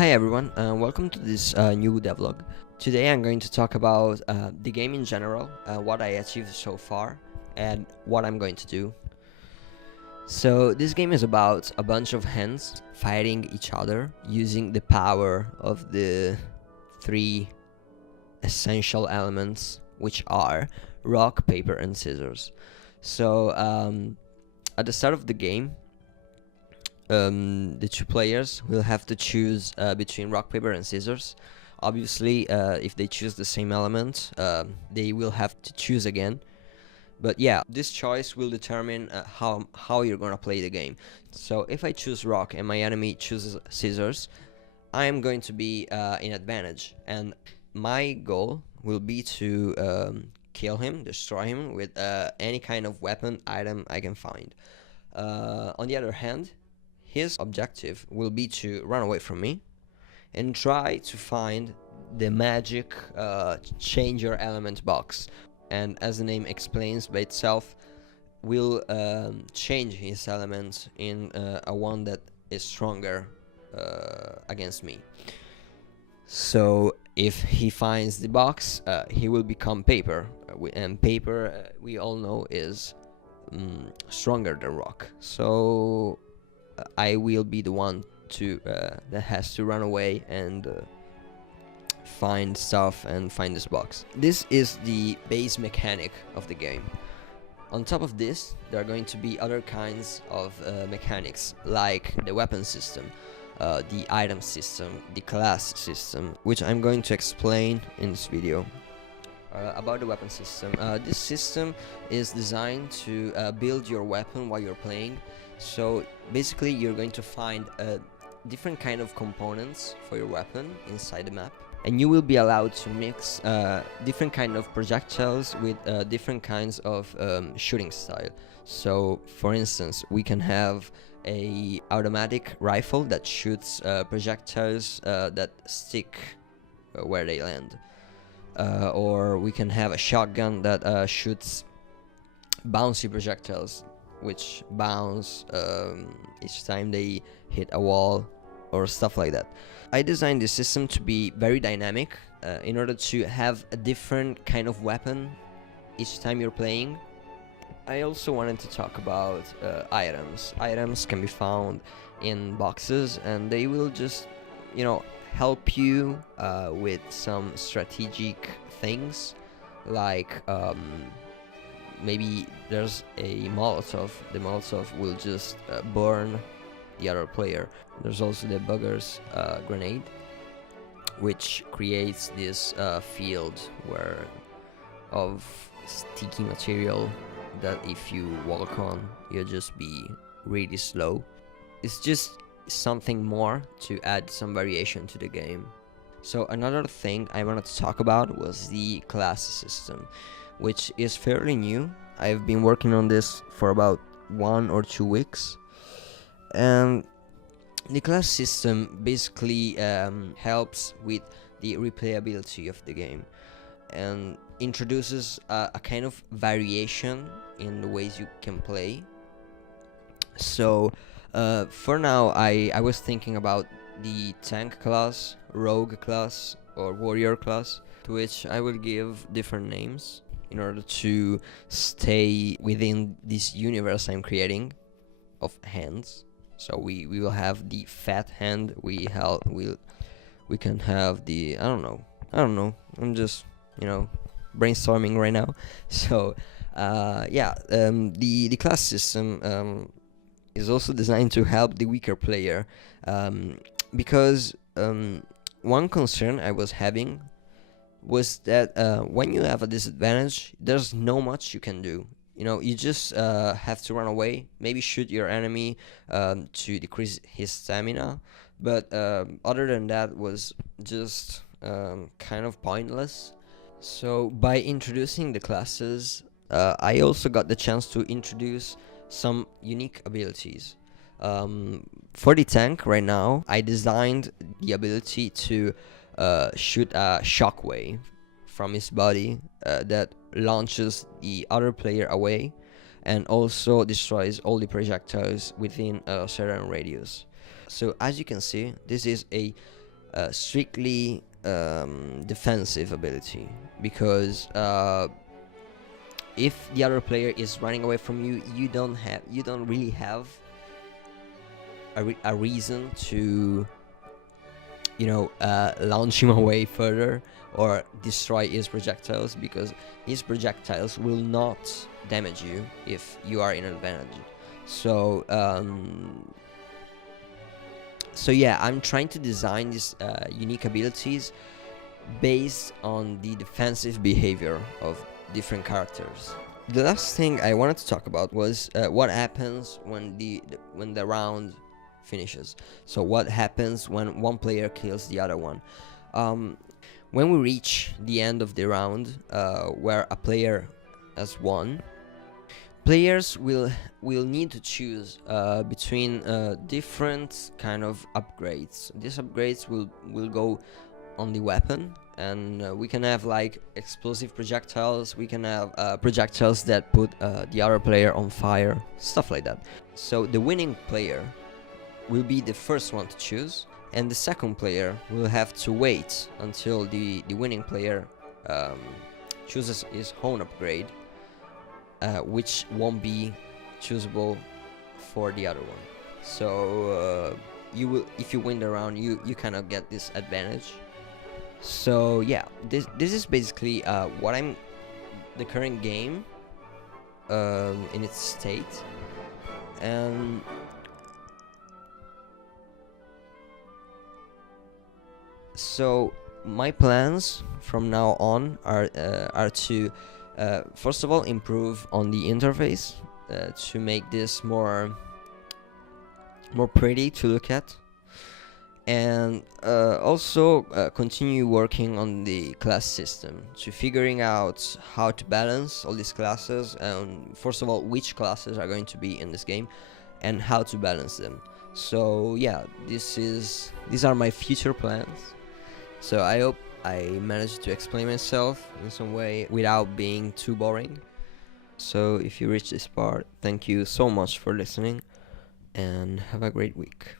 Hi everyone, welcome to this new devlog. Today I'm going to talk about the game in general, what I achieved so far, and what I'm going to do. So this game is about a bunch of hands fighting each other using the power of the three essential elements, which are rock, paper, and scissors. So at the start of the game, the two players will have to choose between rock, paper, and scissors. Obviously, if they choose the same element, they will have to choose again. But yeah, this choice will determine how you're gonna play the game. So if I choose rock and my enemy chooses scissors, I am going to be in advantage, and my goal will be to kill him, destroy him with any kind of weapon item I can find. On the other hand, his objective will be to run away from me and try to find the magic change your element box. And as the name explains by itself, will change his element in a one that is stronger against me. So if he finds the box, he will become paper, and paper, we all know, is stronger than rock. So I will be the one to that has to run away and find stuff and find this box. This is the base mechanic of the game. On top of this, there are going to be other kinds of mechanics, like the weapon system, the item system, the class system, which I'm going to explain in this video. About the weapon system, this system is designed to build your weapon while you're playing. So basically you're going to find different kind of components for your weapon inside the map, and you will be allowed to mix different kind of projectiles with different kinds of shooting style. So for instance, we can have a automatic rifle that shoots projectiles that stick where they land, or we can have a shotgun that shoots bouncy projectiles which bounce each time they hit a wall or stuff like that. I designed this system to be very dynamic in order to have a different kind of weapon each time you're playing. I also wanted to talk about items. Items can be found in boxes, and they will just, help you with some strategic things, like maybe there's a Molotov. The Molotov will just burn the other player. There's also the bugger's grenade, which creates this field of sticky material that if you walk on, you'll just be really slow. It's just something more to add some variation to the game. So another thing I wanted to talk about was the class system, which is fairly new. I've been working on this for about 1 or 2 weeks, and the class system basically helps with the replayability of the game and introduces a kind of variation in the ways you can play. So for now, I was thinking about the tank class, rogue class, or warrior class, to which I will give different names in order to stay within this universe I'm creating of hands. So we will have the fat hand. We can have the I don't know. I'm just brainstorming right now. So the class system is also designed to help the weaker player, because one concern I was having was that when you have a disadvantage, there's no much you can do. You just have to run away, maybe shoot your enemy to decrease his stamina, but other than that was just kind of pointless. So by introducing the classes, I also got the chance to introduce some unique abilities. For the tank right now, I designed the ability to shoot a shockwave from his body that launches the other player away and also destroys all the projectiles within a certain radius. So as you can see, this is a strictly defensive ability, because if the other player is running away from you, you don't really have a reason to, launch him away further or destroy his projectiles, because his projectiles will not damage you if you are in an advantage. So yeah, I'm trying to design these unique abilities based on the defensive behavior of different characters. The last thing I wanted to talk about was what happens when the round finishes. So what happens when one player kills the other one. When we reach the end of the round, where a player has won, players will need to choose between different kind of upgrades. These upgrades will go on the weapon, and we can have like explosive projectiles, we can have projectiles that put the other player on fire, stuff like that. So the winning player will be the first one to choose, and the second player will have to wait until the winning player chooses his own upgrade, which won't be choosable for the other one. So you will, if you win the round, you kind of get this advantage. So yeah, this is basically the current game in its state. And so my plans from now on are to first of all improve on the interface to make this more pretty to look at, and also continue working on the class system, to figuring out how to balance all these classes, and first of all which classes are going to be in this game and how to balance them. So yeah, these are my future plans. So I hope I managed to explain myself in some way without being too boring. So if you reached this part, thank you so much for listening, and have a great week.